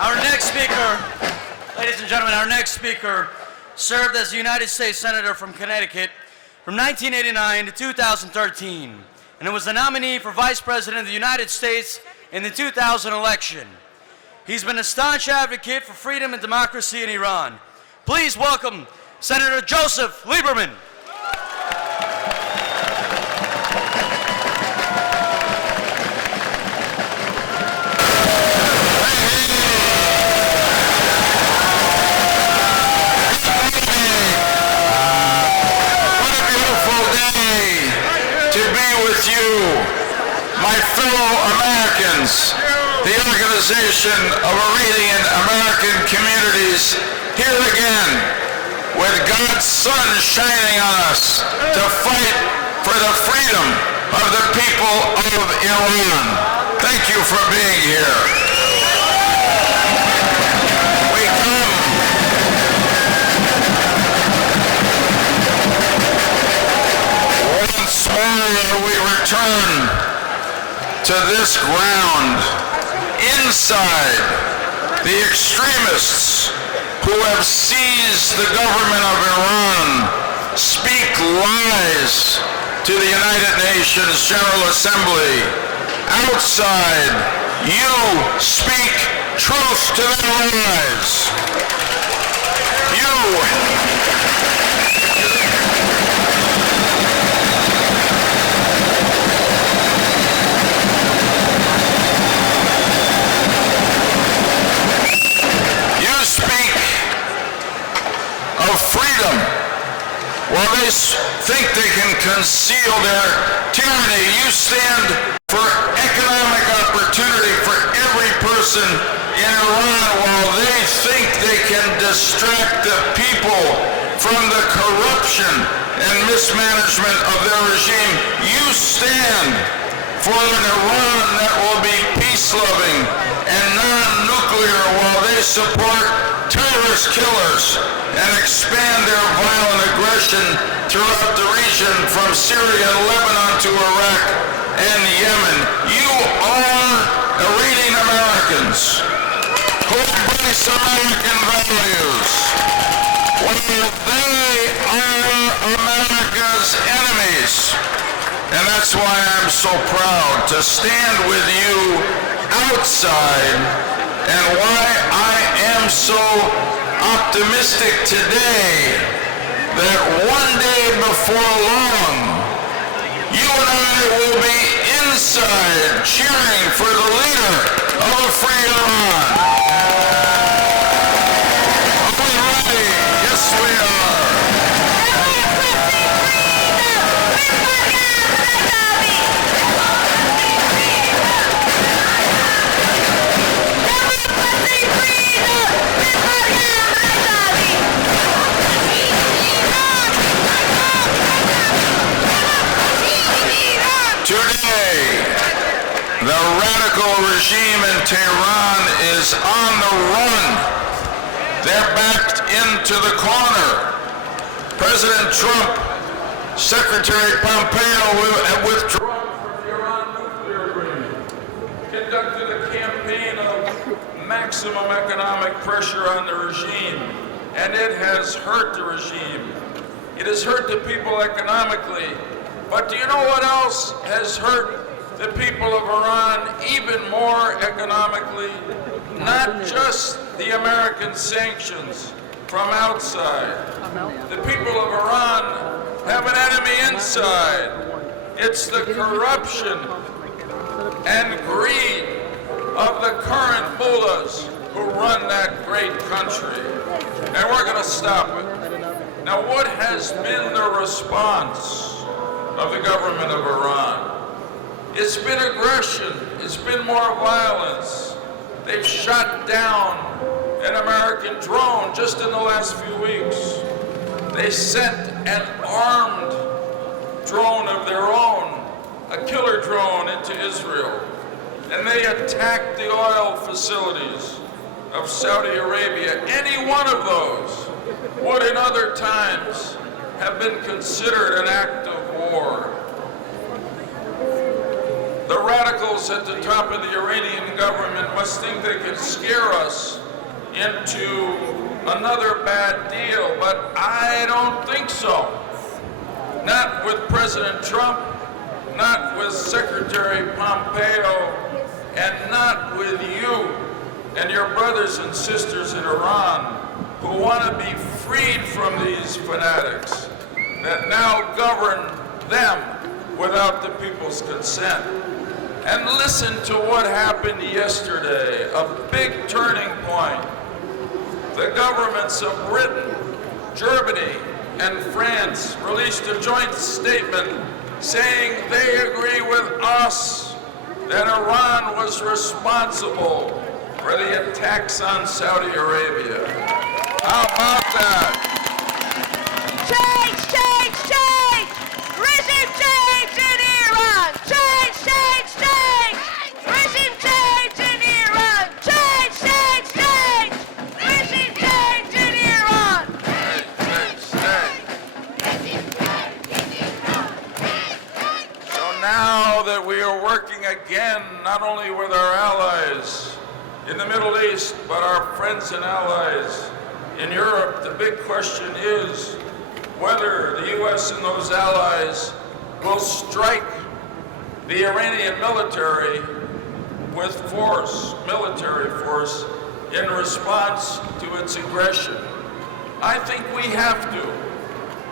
Our next speaker, ladies and gentlemen, our next speaker served as a United States Senator from Connecticut from 1989 to 2013, and was the nominee for Vice President of the United States in the 2000 election. He's been a staunch advocate for freedom and democracy in Iran. Please welcome Senator Joseph Lieberman. My fellow Americans, the Organization of Iranian American Communities, here again with God's sun shining on us to fight for the freedom of the people of Iran. Thank you for being here. Once more we return to this ground. Inside, the extremists who have seized the government of Iran speak lies to the United Nations General Assembly. Outside, you speak truth to their lies. Freedom, while they think they can conceal their tyranny. You stand for economic opportunity for every person in Iran, while they think they can distract the people from the corruption and mismanagement of their regime. You stand for an Iran that will be peace-loving and non-nuclear, while they support terrorist killers and expand their violent aggression throughout the region from Syria and Lebanon to Iraq and Yemen. You are Iranian Americans who embrace American values, while they are America's enemies. And that's why I'm so proud to stand with you outside, and why I am so optimistic today that one day before long, you and I will be inside cheering for the leader of a free Iran. Are we ready? Yes, we are. Today, the radical regime in Tehran is on the run. They're backed into the corner. President Trump, Secretary Pompeo have withdrawn from the Iran nuclear agreement, conducted a campaign of maximum economic pressure on the regime, and it has hurt the regime. It has hurt the people economically. But do you know what else has hurt the people of Iran even more economically? Not just the American sanctions from outside. The people of Iran have an enemy inside. It's the corruption and greed of the current mullahs who run that great country. And we're going to stop it. Now, what has been the response of the government of Iran? It's been aggression. It's been more violence. They've shot down an American drone just in the last few weeks. They sent an armed drone of their own, a killer drone, into Israel. And they attacked the oil facilities of Saudi Arabia. Any one of those would in other times have been considered an act of war. The radicals at the top of the Iranian government must think they can scare us into another bad deal, but I don't think so. Not with President Trump, not with Secretary Pompeo, and not with you and your brothers and sisters in Iran who want to be freed from these fanatics that now govern them without the people's consent. And listen to what happened yesterday, a big turning point. The governments of Britain, Germany, and France released a joint statement saying they agree with us that Iran was responsible for the attacks on Saudi Arabia. How about that? Change, change, change! Regime change in Iran! Change, change, change! Regime change in Iran! Change, change, change! Regime change in Iran! So now that we are working again, not only with our allies in the Middle East, but our friends and allies in Europe, the big question is whether the U.S. and those allies will strike the Iranian military with force, military force, in response to its aggression. I think we have to,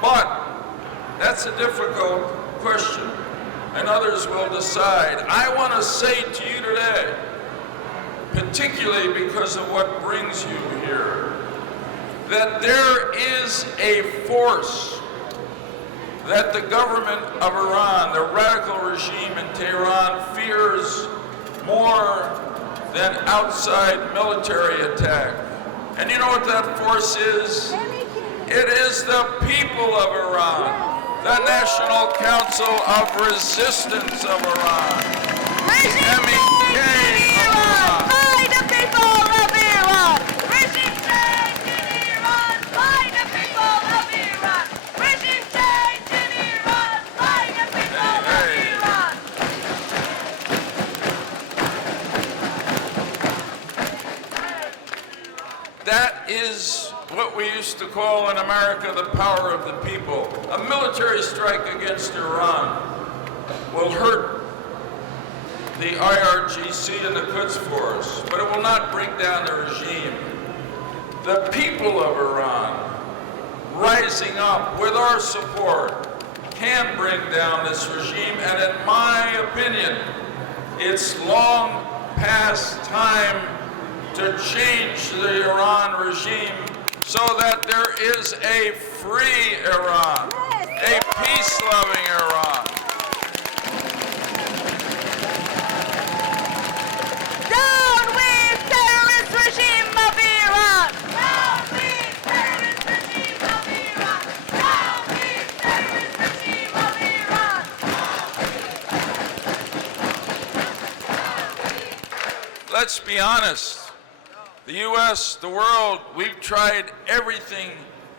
but that's a difficult question, and others will decide. I want to say to you today, particularly because of what brings you here, that there is a force that the government of Iran, the radical regime in Tehran, fears more than outside military attack. And you know what that force is? It is the people of Iran, the National Council of Resistance of Iran, MEK of Iran. By the people of Iran! Regime change in Iran! By the people of Iran! Regime change in Iran! By the people of Iran! That is what we used to call in America the power of the people. A military strike against Iran will hurt the IRGC and the Quds Force, but it will not bring down the regime. The people of Iran, rising up with our support, can bring down this regime, and in my opinion, it's long past time to change the Iran regime so that there is a free Iran, a peace-loving Iran. Down with terrorist regime of Iran! Down with terrorist regime of Iran! Down with terrorist regime of Iran! Let's be honest. The U.S., the world, we've tried everything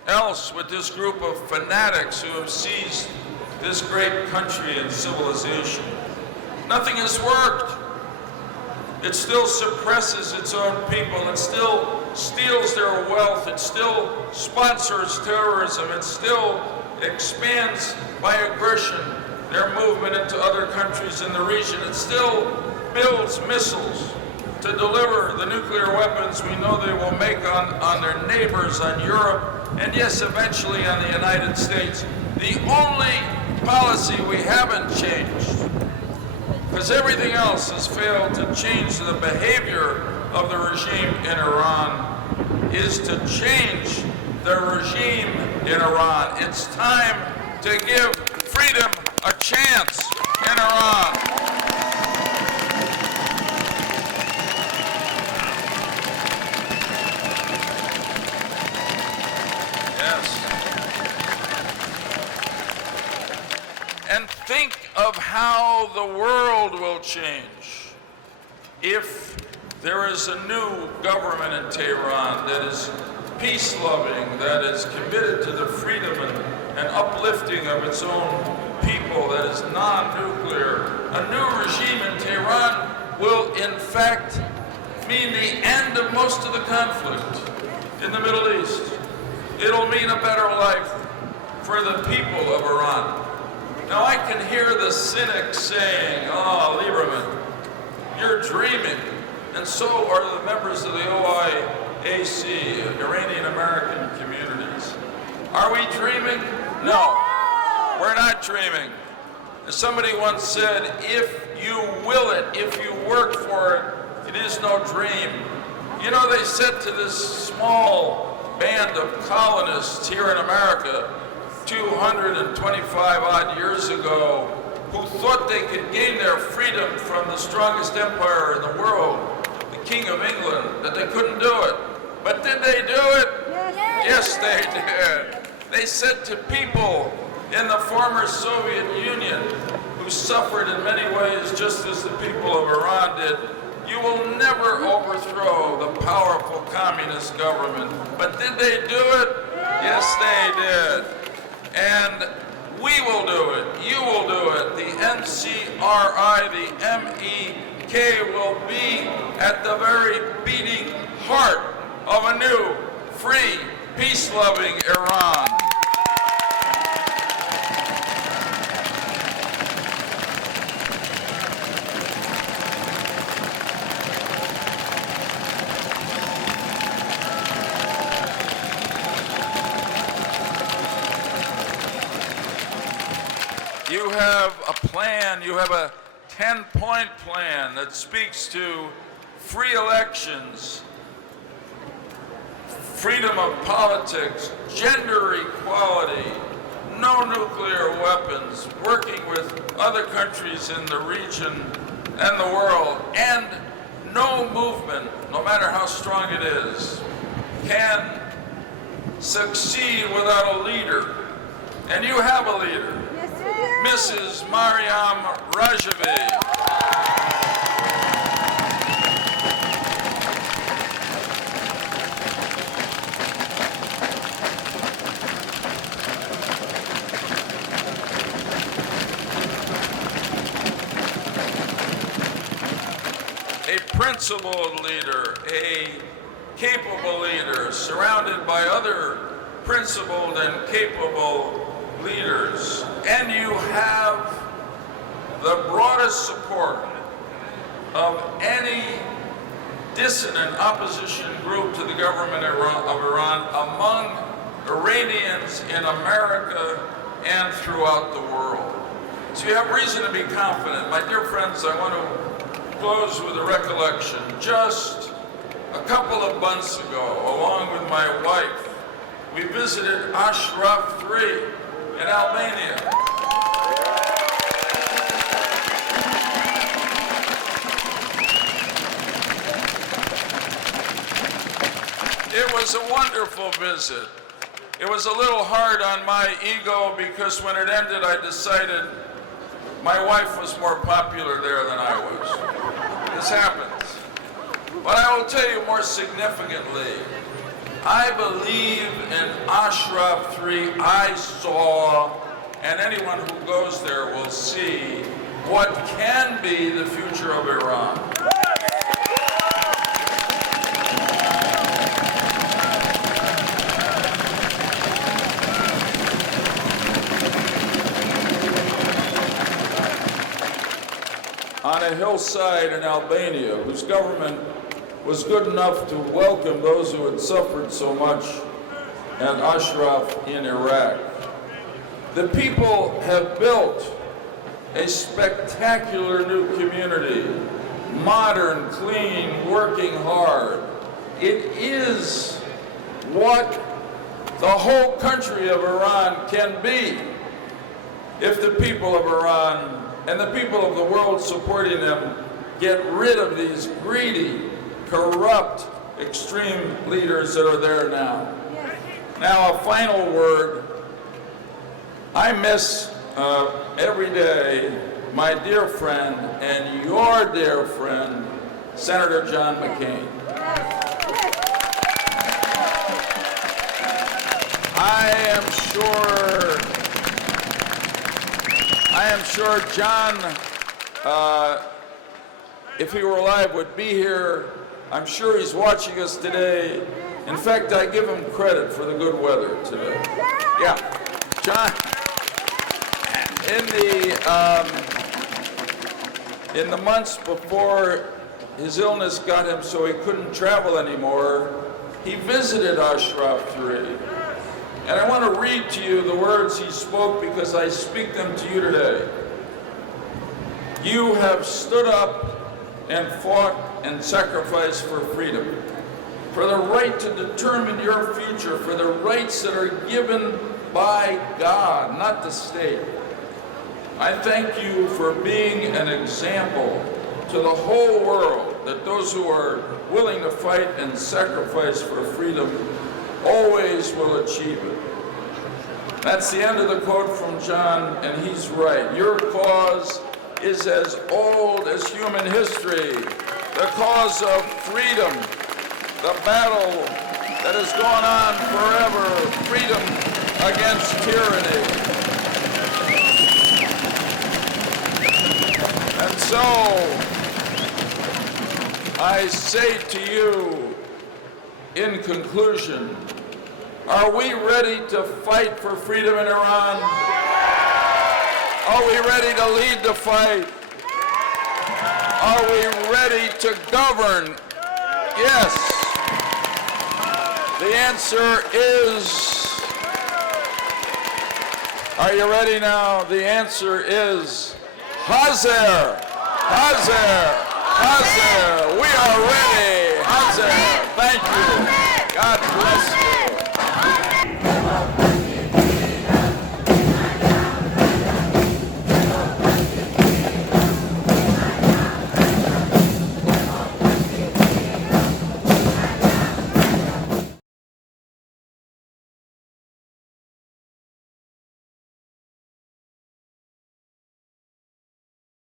else with this group of fanatics who have seized this great country and civilization. Nothing has worked. It still suppresses its own people. It still steals their wealth. It still sponsors terrorism. It still expands by aggression their movement into other countries in the region. It still builds missiles to deliver the nuclear weapons we know they will make on their neighbors, on Europe, and yes, eventually on the United States. The only policy we haven't changed, because everything else has failed to change the behavior of the regime in Iran, is to change the regime in Iran. It's time to give freedom a chance in Iran. And think of how the world will change if there is a new government in Tehran that is peace-loving, that is committed to the freedom and uplifting of its own people that is non-nuclear. A new regime in Tehran will, in fact, mean the end of most of the conflict in the Middle East. It'll mean a better life for the people of Iran. Now, I can hear the cynics saying, "Oh, Lieberman, you're dreaming," and so are the members of the OIAC, Iranian American communities. Are we dreaming? No, we're not dreaming. As somebody once said, if you will it, if you work for it, it is no dream. You know, they said to this small band of colonists here in America 225 odd years ago, who thought they could gain their freedom from the strongest empire in the world, the King of England, that they couldn't do it. But did they do it? Yes, they did. They said to people in the former Soviet Union, who suffered in many ways just as the people of Iran did, you will never overthrow the powerful communist government. But did they do it? Yes, they did. And we will do it. You will do it. The NCRI, the MEK will be at the very beating heart of a new, free, peace-loving Iran. You have a plan, you have a 10-point plan that speaks to free elections, freedom of politics, gender equality, no nuclear weapons, working with other countries in the region and the world, and no movement, no matter how strong it is, can succeed without a leader. And you have a leader. Mrs. Mariam Rajavi. A principled leader, a capable leader, surrounded by other principled and capable leaders, and you have the broadest support of any dissident opposition group to the government of Iran among Iranians in America and throughout the world. So you have reason to be confident. My dear friends, I want to close with a recollection. Just a couple of months ago, along with my wife, we visited Ashraf III in Albania. It was a wonderful visit. It was a little hard on my ego because when it ended, I decided my wife was more popular there than I was. This happens. But I will tell you more significantly, I believe in Ashraf III. I saw, and anyone who goes there will see, what can be the future of Iran. On a hillside in Albania, whose government was good enough to welcome those who had suffered so much, and Ashraf in Iraq. The people have built a spectacular new community, modern, clean, working hard. It is what the whole country of Iran can be if the people of Iran and the people of the world supporting them get rid of these greedy, corrupt, extreme leaders that are there now. Now, a final word. I miss every day my dear friend and your dear friend, Senator John McCain. I am sure I am sure John, if he were alive, would be here. I'm sure he's watching us today. In fact, I give him credit for the good weather today. Yeah, John, in the months before his illness got him so he couldn't travel anymore, he visited Ashraf 3. And I want to read to you the words he spoke because I speak them to you today. You have stood up and fought and sacrificed for freedom, for the right to determine your future, for the rights that are given by God, not the state. I thank you for being an example to the whole world that those who are willing to fight and sacrifice for freedom always will achieve it. That's the end of the quote from John, and he's right. Your cause is as old as human history, the cause of freedom, the battle that has gone on forever, freedom against tyranny. And so, I say to you, in conclusion, are we ready to fight for freedom in Iran? Are we ready to lead the fight? Are we ready to govern? Yes. The answer is, are you ready now? The answer is, Hazer, Hazer, Hazer. We are ready. Hazer. Thank you. God bless.